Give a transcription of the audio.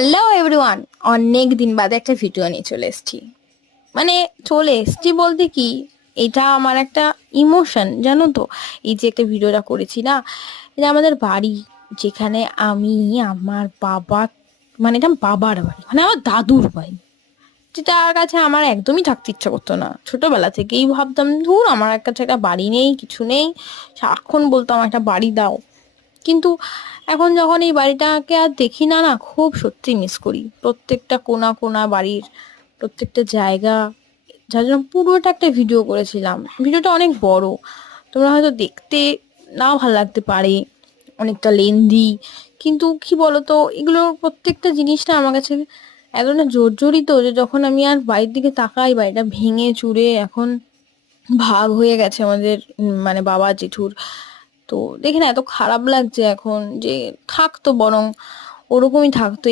Hello everyone, অনেক দিন বাদে একটা ভিডিও নিয়ে চলে এসেছি। চলে এসেছি বলতে কি, এটা আমার একটা ইমোশন, জানো তো। এই যে একটা ভিডিওটা করেছি না, এটা আমাদের বাড়ি, যেখানে আমি, আমার বাবা, এটা বাবার বাড়ি, আমার দাদুর বাড়ি, যেটার কাছে আমার একদমই থাকতে ইচ্ছা করতো না। ছোটবেলা থেকেই ভাবতাম, ধুর, আমার কাছে একটা বাড়ি নেই, কিছু নেই, সারাক্ষণ বলতাম একটা বাড়ি দাও। কিন্তু এখন যখন এই বাড়িটাকে আর দেখি না, না খুব সত্যি মিস করি প্রত্যেকটা কোণা কোণা বাড়ির প্রত্যেকটা জায়গা। যার জন্য পুরোটা একটা ভিডিও করেছিলাম। ভিডিওটা অনেক বড়, তোমরা হয়তো দেখতে নাও ভালো লাগতে পারে, অনেকটা লেন্দি। কিন্তু কি বলতো, এগুলোর প্রত্যেকটা জিনিসটা আমার কাছে এতটা জর্জরিত যে যখন আমি আর বাড়ির দিকে তাকাই, বাড়িটা ভেঙে চুরে এখন ভাগ হয়ে গেছে আমাদের, বাবা জেঠুর। তো দেখে না এত খারাপ লাগছে এখন, যে থাকতো বরং ওরকমই থাকতো।